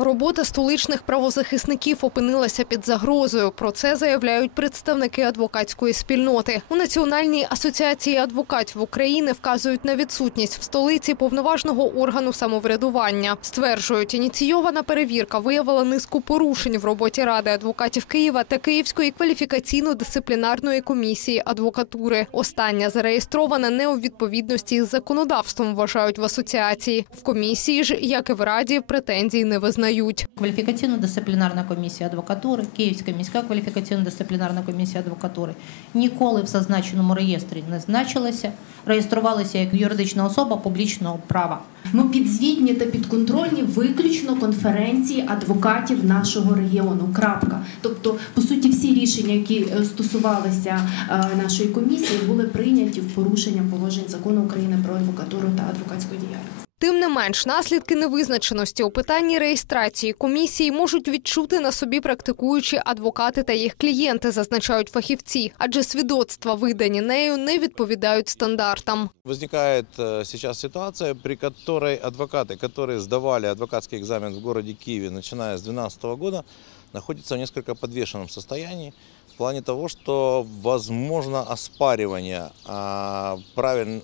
Робота столичних правозахисників опинилася під загрозою. Про це заявляють представники адвокатської спільноти. У Національній асоціації адвокатів України вказують на відсутність в столиці повноважного органу самоврядування. Стверджують, ініційована перевірка виявила низку порушень в роботі Ради адвокатів Києва та Київської кваліфікаційно-дисциплінарної комісії адвокатури. Остання зареєстрована не у відповідності з законодавством, вважають в асоціації. В комісії ж, як і в раді, претензій не визнають. Кваліфікаційно-дисциплінарна комісія адвокатури, Київська міська кваліфікаційно-дисциплінарна комісія адвокатури ніколи в зазначеному реєстрі не значилася, реєструвалася як юридична особа публічного права. Ми підзвітні та підконтрольні виключно конференції адвокатів нашого регіону. Крапка. Тобто, по суті, всі рішення, які е, стосувалися е, нашої комісії, були прийняті в порушення положень закону України про адвокатуру та адвокатську діяльність. Тим не менш, наслідки невизначеності у питанні реєстрації комісії можуть відчути на собі практикуючі адвокати та їх клієнти, зазначають фахівці, адже свідоцтва, видані нею, не відповідають стандартам. Возникает э, сейчас ситуация, при которой адвокаты, которые сдавали адвокатский экзамен в городе Киеве, начиная с 2012 года, находятся в несколько подвешенном состоянии в плане того, что возможно оспаривание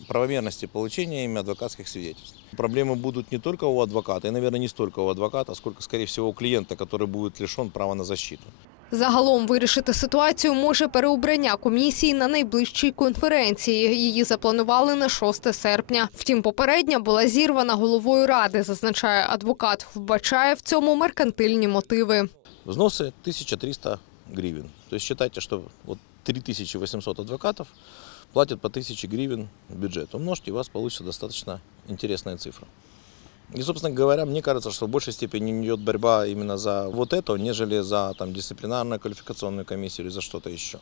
правомерности получения ими адвокатских свидетельств. Проблемы будут не только у адвоката, и, наверное, не столько у адвоката, сколько, скорее всего, у клиента, который будет лишен права на защиту. Загалом вирішити ситуацію може переобрання комісії на найближчій конференції. Її запланували на 6 серпня. Втім, попередня була зірвана головою ради, зазначає адвокат. Вбачає в цьому меркантильні мотиви. Взносы 1300 гривен. То есть считайте, что вот 3800 адвокатов платят по 1000 гривен в бюджет. Умножьте, у вас получится достаточно интересная цифра. И, собственно говоря, мне кажется, что в большей степени идет борьба именно за вот это, нежели за там, дисциплинарную квалификационную комиссию или за что-то еще.